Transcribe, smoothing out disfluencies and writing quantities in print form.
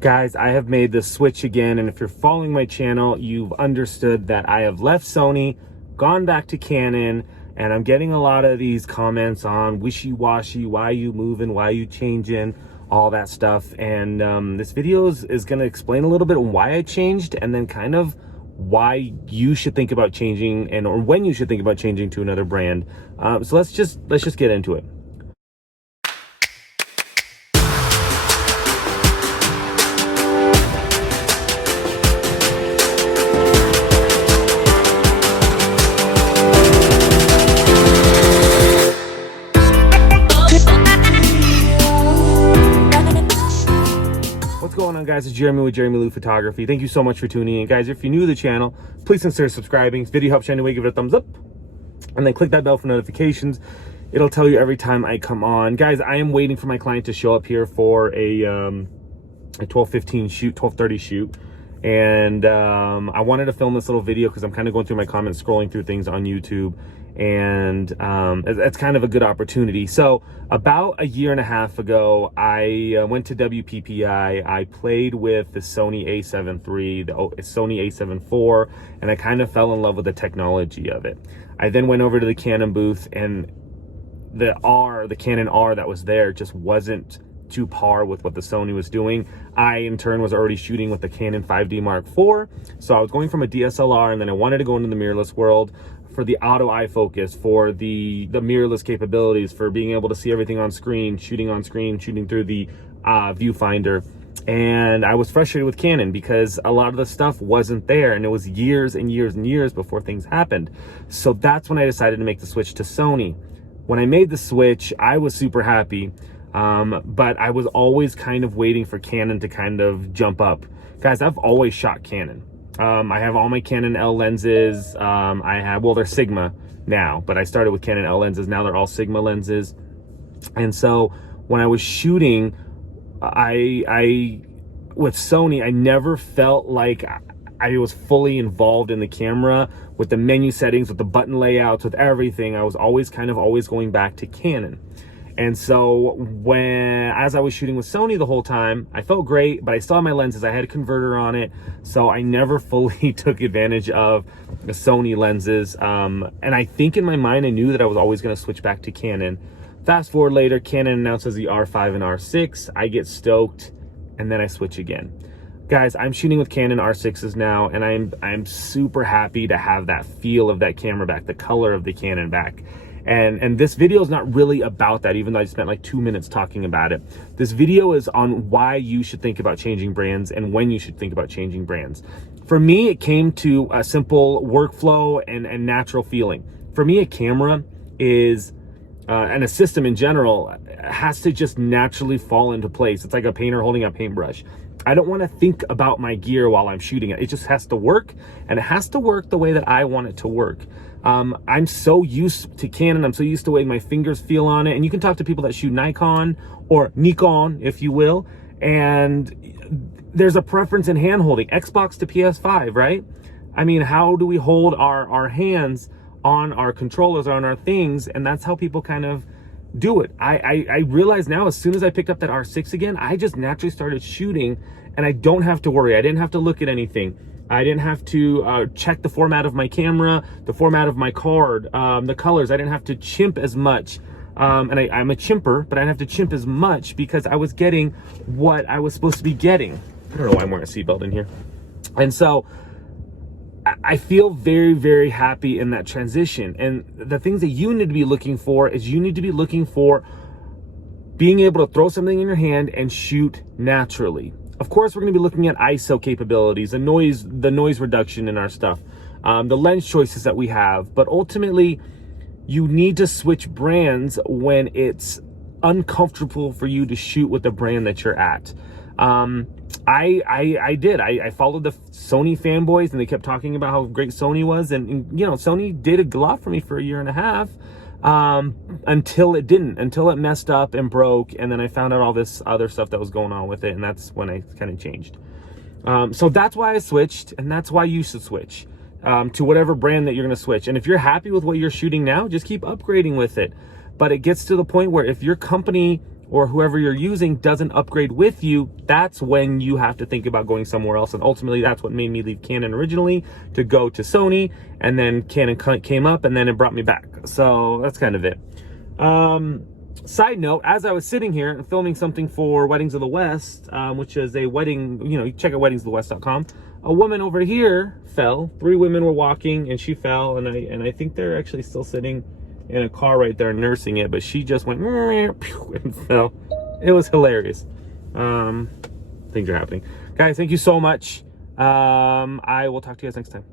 Guys, I have made the switch again, and if you're following my channel, you've understood that I have left Sony, gone back to Canon, and I'm getting a lot of these comments on wishy-washy, why you moving, why you changing, all that stuff. And this video is going to explain a little bit on why I changed, and then kind of why you should think about changing, or when you should think about changing to another brand. So let's just get into it. What's going on, guys? It's Jeramie with Jeramie Photography. Thank you so much for tuning in. Guys, if you're new to the channel, please consider subscribing. If this video helps you anyway, give it a thumbs up. And then click that bell for notifications. It'll tell you every time I come on. Guys, I am waiting for my client to show up here for a 12:15 shoot, 12:30 shoot. And I wanted to film this little video because I'm kind of going through my comments, scrolling through things on YouTube. And it's kind of a good opportunity. So about a year and a half ago, I went to WPPI. I played with the Sony a7 III, the Sony a7 IV, and I kind of fell in love with the technology of it. I then went over to the Canon booth, and the Canon R that was there just wasn't to par with what the Sony was doing. I in turn was already shooting with the Canon 5D Mark IV, so I was going from a DSLR, and then I wanted to go into the mirrorless world for the auto eye focus, for the mirrorless capabilities, for being able to see everything on screen, shooting through the viewfinder. And I was frustrated with Canon because a lot of the stuff wasn't there, and it was years and years and years before things happened. So that's when I decided to make the switch to Sony. When I made the switch, I was super happy, but I was always kind of waiting for Canon to kind of jump up. Guys, I've always shot Canon. I have all my Canon L lenses. They're Sigma now, but I started with Canon L lenses. Now they're all Sigma lenses. And so when I was shooting, with Sony, I never felt like I was fully involved in the camera with the menu settings, with the button layouts, with everything. I was always going back to Canon. And so as I was shooting with Sony the whole time, I felt great, but I still had my lenses. I had a converter on it, so I never fully took advantage of the Sony lenses. And I think in my mind, I knew that I was always going to switch back to Canon. Fast forward later, Canon announces the R5 and R6. I get stoked, and then I switch again. Guys, I'm shooting with Canon R6s now, and I'm super happy to have that feel of that camera back, the color of the Canon back. And this video is not really about that, even though I spent like 2 minutes talking about it. This video is on why you should think about changing brands and when you should think about changing brands. For me, it came to a simple workflow and natural feeling. For me, a camera is, and a system in general, has to just naturally fall into place. It's like a painter holding a paintbrush. I don't want to think about my gear while I'm shooting it. It just has to work, and it has to work the way that I want it to work. I'm so used to Canon. I'm so used to the way my fingers feel on it. And you can talk to people that shoot Nikon, or Nikon, if you will. And there's a preference in hand holding, Xbox to PS5, right? I mean, how do we hold our hands on our controllers, or on our things? And that's how people kind of do it. I realize now, as soon as I picked up that R6 again, I just naturally started shooting, and I don't have to worry. I didn't have to look at anything. I didn't have to check the format of my camera, the format of my card, the colors. I didn't have to chimp as much. And I'm a chimper, but I didn't have to chimp as much because I was getting what I was supposed to be getting. I don't know why I'm wearing a seatbelt in here. And so I feel very, very happy in that transition. And the things that you need to be looking for is you need to be looking for being able to throw something in your hand and shoot naturally. Of course, we're going to be looking at ISO capabilities, the noise reduction in our stuff, the lens choices that we have. But ultimately, you need to switch brands when it's uncomfortable for you to shoot with the brand that you're at. I did. I followed the Sony fanboys, and they kept talking about how great Sony was. And you know, Sony did a lot for me for a year and a half. Until it messed up and broke, and then I found out all this other stuff that was going on with it, and that's when I kind of changed. So that's why I switched, and that's why you should switch to whatever brand that you're going to switch. And if you're happy with what you're shooting now, just keep upgrading with it. But it gets to the point where if your company or whoever you're using doesn't upgrade with you, that's when you have to think about going somewhere else. And ultimately, that's what made me leave Canon originally to go to Sony, and then Canon came up, and then it brought me back. So that's kind of it. Side note, as I was sitting here and filming something for Weddings of the West, which is a wedding, you know, you check out weddingsofthewest.com, a woman over here fell. 3 women were walking and she fell, and I think they're actually still sitting in a car right there nursing it, but she just went and fell. It was hilarious. Things are happening. Guys, thank you so much. I will talk to you guys next time.